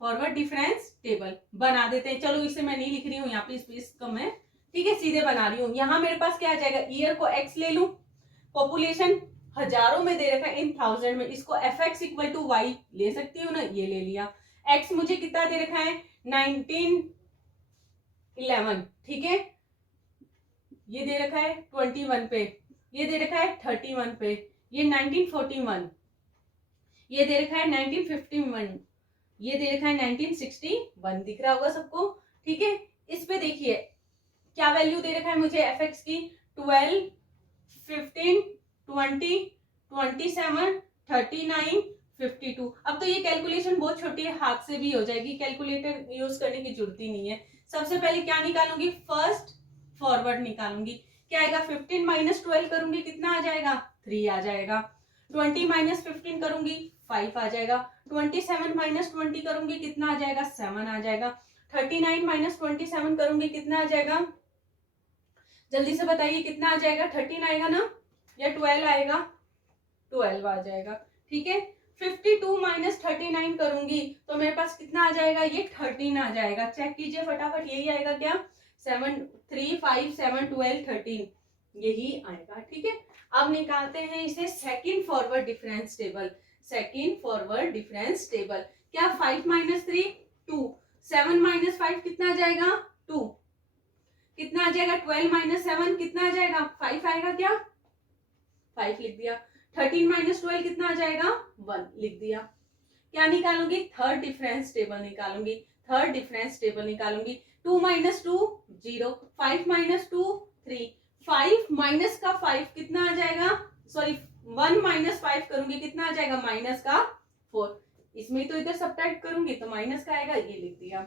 forward difference table बना देते हैं। चलो इसे मैं नहीं लिख रही हूँ यहाँ पे, स्पेस कम है, ठीक है, सीधे बना रही हूँ। यहाँ मेरे पास क्या आ जाएगा, ईयर को एक्स ले लूं, पॉपुलेशन हजारों में दे रखा है, इन 1000 में, इसको F X equal to Y ले सकती हूँ ना, ये ले लिया। एक्स मुझे कितना दे रखा है, 1911, ठीक है। ये दे रखा है 21 पे, ये दे रखा है 31 पे, ये 1941, ये दे रखा है 1951, ये दे रखा है 1961, दिख रहा होगा सबको, ठीक है। इस पे देखिए क्या वैल्यू दे रखा है मुझे एफ एक्स की, 12, 15, 20, 27, 39, 52। अब तो ये कैलकुलेशन बहुत छोटी है, हाथ से भी हो जाएगी, कैलकुलेटर यूज करने की जरूरत ही नहीं है। सबसे पहले क्या निकालूंगी, फर्स्ट फॉरवर्ड निकालूंगी। क्या आएगा, 15 माइनस 12 करूंगी कितना आ जाएगा, 3 आ जाएगा। 20 माइनस 15 करूंगी 5 आ जाएगा। 27 माइनस 20 करूंगी कितना आ जाएगा, 7 आ जाएगा। 39 माइनस 27 करूंगी कितना आ जाएगा, जल्दी से बताइए कितना आ जाएगा, 13 आएगा ना या 12 आएगा, 12 आ जाएगा। ठीक है, 52 माइनस 39 करूंगी तो मेरे पास कितना आ जाएगा, ये 13 आ जाएगा। चेक कीजिए फटाफट, यही आएगा क्या, 7, 3, 5, 7, 12, 13 यही आएगा। ठीक है, अब निकालते हैं इसे second forward difference table. Second forward difference table, क्या 5 माइनस 3 2, 7 माइनस 5 कितना आ जाएगा, 2 कितना आ जाएगा, 12 माइनस 7 कितना आ जाएगा, 5 आएगा क्या, 5 लिख दिया। 13 माइनस 12 कितना आ जाएगा, 1 लिख दिया। क्या निकालूंगी, थर्ड डिफरेंस टेबल निकालूंगी। थर्ड डिफरेंस टेबल निकालूंगी, 2 माइनस 2 0, 5 माइनस 2 3, 5 माइनस का 5 कितना आ जाएगा, सॉरी 1 माइनस 5 करूंगी कितना आ जाएगा, माइनस का 4। इसमें तो इधर सब्ट्रैक्ट करूंगी तो माइनस का आएगा, ये लिख दिया।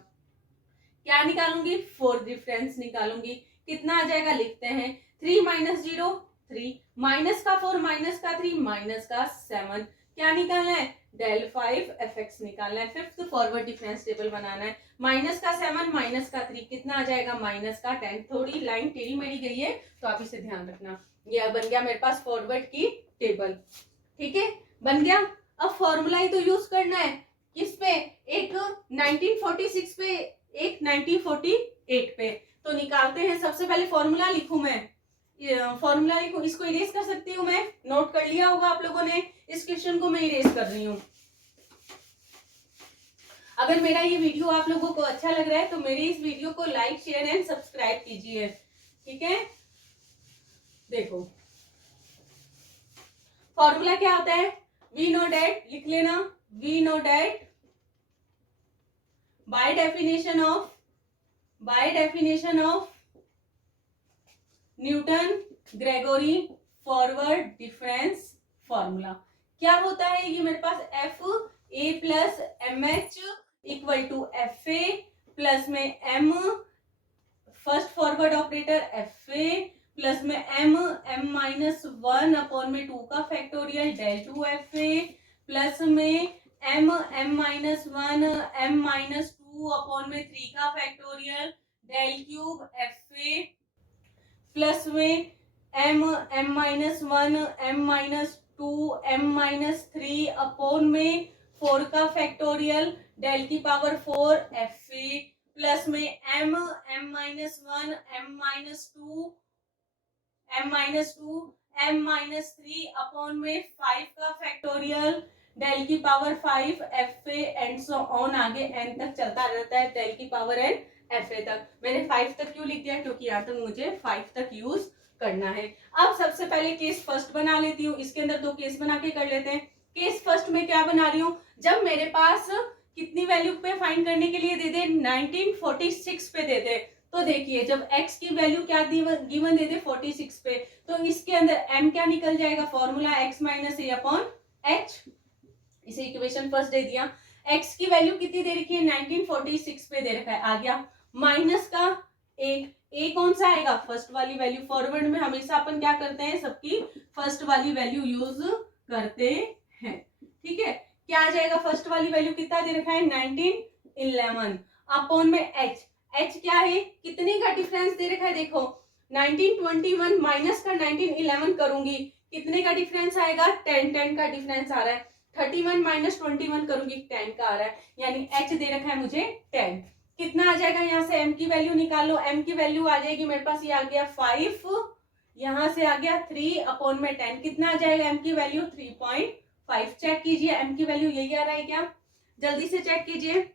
क्या निकालूंगी, फोर्थ डिफरेंस निकालूंगी, कितना आ जाएगा, लिखते हैं 3 माइनस 0 3, माइनस का 4 माइनस का 3 माइनस का 7। क्या निकालना है, डेल 5 एफ एक्स निकालना है। फिफ्थ फॉरवर्ड डिफरेंस टेबल बनाना है, माइनस का 7 माइनस का 3 कितना आ जाएगा, माइनस का 10। थोड़ी लाइन टेढ़ी मेढ़ी गई है तो आप इसे ध्यान रखना। यह बन गया मेरे पास फॉरवर्ड की टेबल। ठीक है, बन गया। अब फॉर्मूला ही तो यूज करना है, किस पे, एक 1946 पे, एक 1948 पे। तो निकालते हैं, सबसे पहले फॉर्मूला लिखूं मैं, फॉर्मूला लिखूं, इसको इरेज कर सकती हूँ मैं, नोट कर लिया होगा आप लोगों ने। इस क्वेश्चन को मैं इरेज कर रही हूँ। अगर मेरा ये वीडियो आप लोगों को अच्छा लग रहा है तो मेरे इस वीडियो को लाइक शेयर एंड सब्सक्राइब कीजिए। ठीक है, देखो फॉर्मूला क्या होता है, वी नो डेट, लिख लेना, we know that by definition of Newton Gregory forward difference formula. क्या होता है, ये मेरे पास F A plus M H equal to F A plus में M first forward operator F A plus में एम माइनस 1 अपॉन में 2 का factorial del 2 F A plus में M minus 1 M minus 2 upon में 3 का factorial del cube F A plus में M minus 1 M minus 2 M minus 3 upon में 4 का factorial del की पावर 4 एफ ए प्लस में M minus 1 M minus 2 M minus 3 upon में 5 का factorial del की power 5 F A and so on, आगे N तक चलता रहता है, डेल की पावर एन एफ ए तक। मैंने 5 तक क्यों लिख दिया, क्योंकि यहाँ तक मुझे 5 तक यूज करना है। अब सबसे पहले केस फर्स्ट बना लेती हूँ, इसके अंदर 2 केस बना के कर लेते हैं। केस फर्स्ट में क्या बना रही हूँ, जब मेरे पास कितनी वैल्यू पे फाइंड करने के लिए दे दे, 1946 पे दे दे, तो देखिए जब x की वैल्यू क्या गिवन दे दे 46 पे, तो इसके अंदर m क्या निकल जाएगा, फॉर्मूला x माइनस ए अपॉन एच, इसे इक्वेशन फर्स्ट दे दिया। x की वैल्यू कितनी दे रखी है, 1946 पे दे रखा है, आ गया माइनस का a कौन सा आएगा, फर्स्ट वाली वैल्यू। फॉरवर्ड में हमेशा अपन क्या करते हैं, सबकी फर्स्ट वाली वैल्यू यूज करते हैं। ठीक है, क्या आ जाएगा, फर्स्ट वाली वैल्यू कितना दे रखा है, 1911 अपॉन में h क्या है, कितने का डिफरेंस दे रखा है, देखो 1921 माइनस का 1911 करूंगी, कितने का डिफरेंस आएगा, 10 का डिफरेंस आ रहा है। 31 माइनस 21 करूंगी, 10 का आ रहा है, यानी h दे रखा है मुझे 10। कितना आ जाएगा, यहाँ से m की वैल्यू निकालो, m की वैल्यू आ जाएगी मेरे पास, ये आ गया 5, यहाँ से आ गया 3 अपॉन में 10, कितना आ जाएगा m की वैल्यू 3.5। चेक कीजिए m की वैल्यू यही आ रहा है क्या, जल्दी से चेक कीजिए,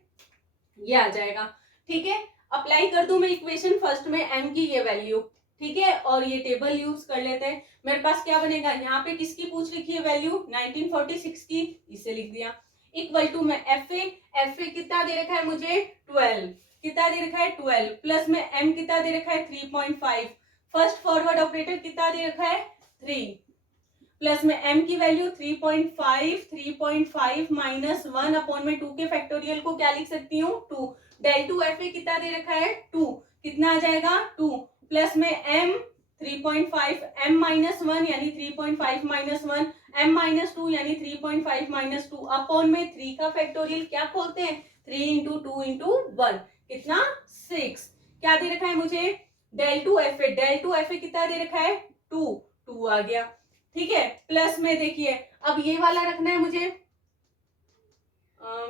ये आ जाएगा। ठीक है, अप्लाई कर दूं मैं इक्वेशन फर्स्ट में m की ये वैल्यू, ठीक है, और ये टेबल यूज कर लेते हैं। मेरे पास क्या बनेगा, यहाँ पे किसकी पूछ लिखी है वैल्यू, 1946 की, इसे लिख दिया, इक्वल टू में एफ ए कितना दे रखा है मुझे 12, कितना दे रखा है 12, प्लस में m कितना दे रखा है 3.5, फर्स्ट फॉरवर्ड ऑपरेटर कितना दे रखा है 3, प्लस में m की वैल्यू 3.5 माइनस 1 अपॉन में 2 के फैक्टोरियल को क्या लिख सकती हूँ 2, del 2 fa कितना दे रखा है 2, कितना आ जाएगा 2, प्लस में m 3.5 m माइनस 1 यानी 3.5 माइनस 1 m माइनस 2 यानी 3.5 माइनस 2 अपॉन में 3 का फैक्टोरियल क्या खोलते हैं 3 इंटू 2 इंटू 1 कितना 6, क्या दे रखा है मुझे del 2 fa कितना दे रखा है 2 आ गया, ठीक है। प्लस में देखिए अब ये वाला रखना है मुझे,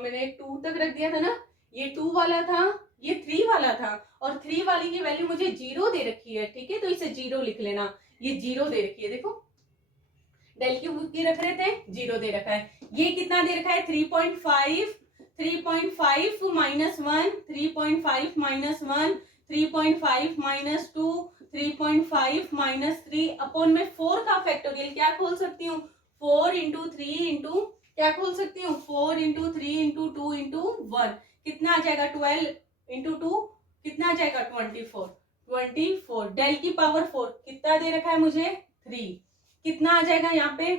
मैंने 2 तक रख दिया था ना, ये 2 वाला था, ये 3 वाला था, और 3 वाली की वैल्यू मुझे 0 दे रखी है, ठीक है, तो इसे 0 लिख लेना, ये 0 दे रखी है, देखो डेल की रख रहे थे 0 दे रखा है, ये कितना दे रखा है 3.5 minus 1, 3.5 minus 1, 3.5 minus 2, 3.5 minus 3 upon में 4 का फैक्टोरियल क्या खोल सकती हूँ 4 इंटू 3 इंटू क्या खोल सकती हूँ 4 इंटू 3 इंटू 2 इंटू 1 कितना आ जाएगा 12 इंटू 2 कितना आ जाएगा 24 डेल की पावर 4 कितना दे रखा है मुझे 3 कितना आ जाएगा यहाँ पे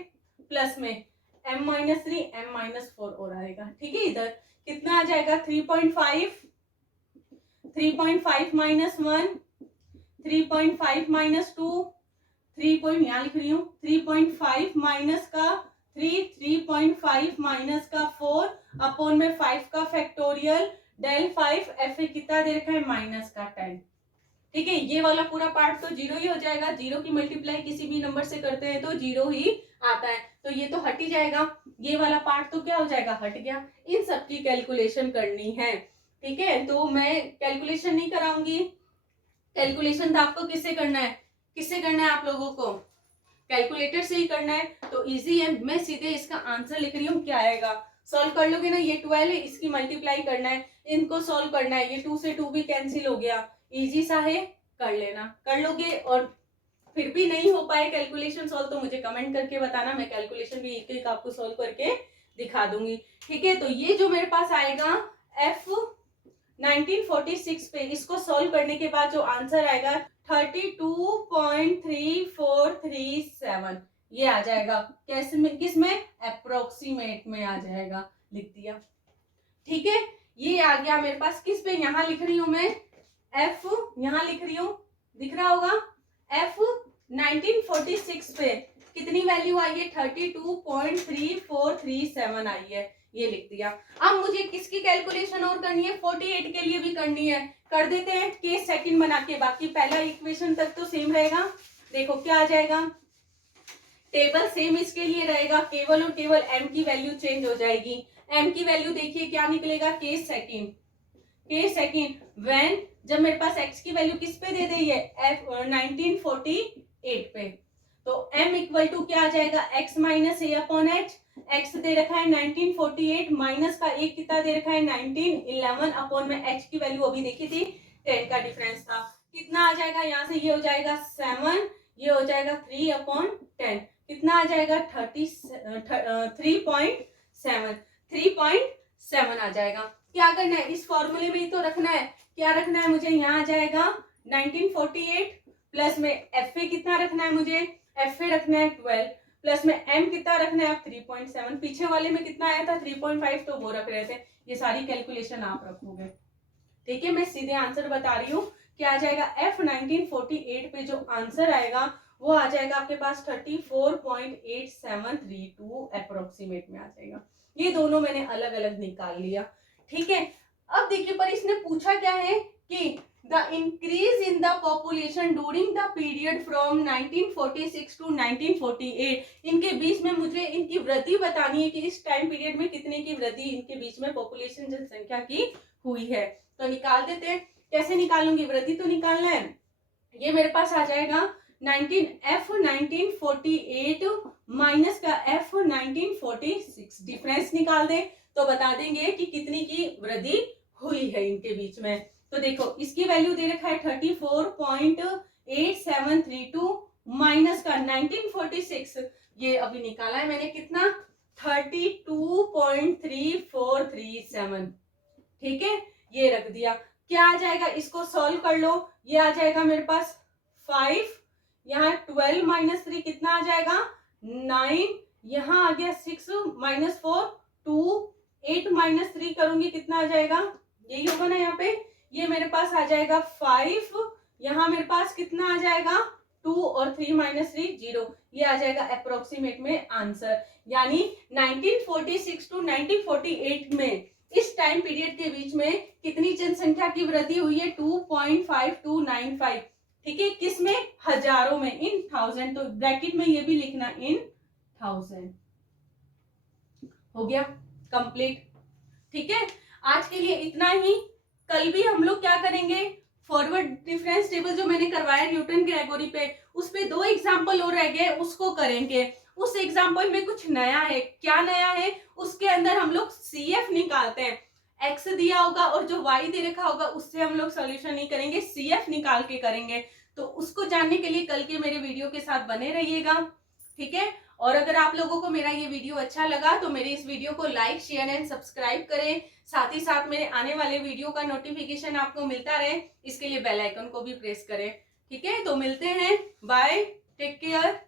प्लस में m माइनस 3 m माइनस 4 और आएगा, ठीक है। इधर कितना आ जाएगा 3.5 माइनस 1, 3.5 माइनस 2, 3 यहाँ लिख रही हूँ 3.5 माइनस का 3.5 माइनस का 4 अपॉन में 5 का फैक्टोरियल del 5 fa कितना दे रखा है माइनस का 10, ठीक है। ये वाला पूरा पार्ट तो 0 ही हो जाएगा, 0 की मल्टीप्लाई किसी भी नंबर से करते हैं तो 0 ही आता है, तो ये तो हट ही जाएगा, ये वाला पार्ट तो क्या हो जाएगा हट गया। इन सब की कैलकुलेशन करनी है, ठीक है, तो मैं कैलकुलेशन नहीं कराऊंगी, कैलकुलेशन तो आपको किससे करना है आप लोगों को कैलकुलेटर से ही करना है, तो इजी है, मैं सीधे इसका आंसर लिख रही हूँ, क्या आएगा सॉल्व कर लोगे ना, ये 12 है, इसकी मल्टीप्लाई करना है, इनको सॉल्व करना है, ये 2 से 2 भी कैंसिल हो गया, इजी सा है, कर लेना, कर लोगे। और फिर भी नहीं हो पाए कैलकुलेशन सॉल्व तो मुझे कमेंट करके बताना, मैं कैलकुलेशन भी एक एक आपको सॉल्व करके दिखा दूंगी, ठीक है। तो ये जो मेरे पास आएगा f 1946 पे, इसको सॉल्व करने के बाद जो आंसर आएगा 32.3437 ये आ जाएगा, कैसे में किसमें अप्रोक्सीमेट में आ जाएगा, लिख दिया, ठीक है। ये आ गया मेरे पास किस पे, यहाँ लिख रही हूं मैं f, यहाँ लिख रही हूँ दिख रहा होगा f 1946 पे कितनी वैल्यू आई है 32.3437 आई है, ये लिख दिया। अब मुझे किसकी कैलकुलेशन और करनी है 48 के लिए भी करनी है, कर देते हैं केस सेकंड बना के, बाकी पहला इक्वेशन तक तो सेम रहेगा। देखो क्या आ जाएगा, टेबल सेम इसके लिए रहेगा, केवल और केवल m की वैल्यू चेंज हो जाएगी। m की वैल्यू देखिए क्या निकलेगा, केस सेकंड व्हेन, जब मेरे पास x की वैल्यू किस पे दे दी है 1948 पे, तो m इक्वल टू क्या आ जाएगा x माइनस ए अपॉन एच, x दे रखा है 1948 माइनस का एक कितना दे रखा है 1911 अपॉन में h की वैल्यू अभी देखी थी 10 का डिफरेंस था, कितना आ जाएगा यहाँ से, ये हो जाएगा 7, ये हो जाएगा 3 अपॉन 10, कितना आ जाएगा 3.7 आ जाएगा। क्या करना है इस फॉर्मूले में ही तो रखना है, क्या रखना है मुझे, यहाँ आ जाएगा 1948 प्लस में fa कितना रखना है मुझे, fa रखना है 12 प्लस में m कितना रखना है 3.7, पीछे वाले में कितना आया था 3.5 तो वो रख रहे थे, ये सारी कैलकुलेशन आप रखोगे, ठीक है। मैं सीधे आंसर बता रही हूँ, क्या आ जाएगा f 1948 पे जो आंसर आएगा वो आ जाएगा आपके पास 34.8732 अप्रोक्सीमेट में आ जाएगा। ये दोनों मैंने अलग अलग निकाल लिया, ठीक है। अब देखिए पर इसने पूछा क्या है कि the increase in the population during the period from 1946 to 1948, इनके बीच में मुझे इनकी वृद्धि बतानी है कि इस टाइम पीरियड में कितने की वृद्धि इनके बीच में पॉपुलेशन जनसंख्या की हुई है। तो निकाल देते हैं, कैसे निकालूंगी, वृद्धि तो निकालना है, ये मेरे पास आ जाएगा f 1948 माइनस का f 1946, डिफरेंस निकाल दे तो बता देंगे कि कितनी की वृद्धि हुई है इनके बीच में। तो देखो इसकी वैल्यू दे रखा है 34.8732 माइनस का 1946, ये अभी निकाला है मैंने कितना 32.3437, ठीक है, ये रख दिया। क्या आ जाएगा, इसको सॉल्व कर लो। ये आ जाएगा मेरे पास 5, यहाँ 12 माइनस 3 कितना आ जाएगा 9, यहाँ आ गया 6 माइनस 4 2, 8 माइनस 3 करूंगी कितना आ जाएगा, यही होगा ना यहाँ पे, ये मेरे पास आ जाएगा 5, यहाँ मेरे पास कितना आ जाएगा 2 और 3 माइनस 3 0, ये आ जाएगा अप्रोक्सीमेट में आंसर। यानी 1946 टू 1948 में इस टाइम पीरियड के बीच में कितनी जनसंख्या की वृद्धि हुई है 2.5295, ठीक है, किसमें, हजारों में, इन 1000, तो ब्रैकेट में ये भी लिखना इन 1000। हो गया कंप्लीट, ठीक है। आज के लिए इतना ही। कल भी हम लोग क्या करेंगे, फॉरवर्ड डिफरेंस टेबल जो मैंने करवाया न्यूटन ग्रेगोरी पे, उस पे 2 एग्जाम्पल और रह गए, उसको करेंगे। उस एग्जाम्पल में कुछ नया है, क्या नया है, उसके अंदर हम लोग CF निकालते हैं, x दिया होगा और जो y दे रखा होगा उससे हम लोग सॉल्यूशन नहीं करेंगे, CF निकाल के करेंगे। तो उसको जानने के लिए कल के मेरे वीडियो के साथ बने रहिएगा, ठीक है। और अगर आप लोगों को मेरा ये वीडियो अच्छा लगा तो मेरे इस वीडियो को लाइक शेयर एंड सब्सक्राइब करें, साथ ही साथ मेरे आने वाले वीडियो का नोटिफिकेशन आपको मिलता रहे, इसके लिए बेल आइकन को भी प्रेस करें, ठीक है। तो मिलते हैं, बाय, टेक केयर।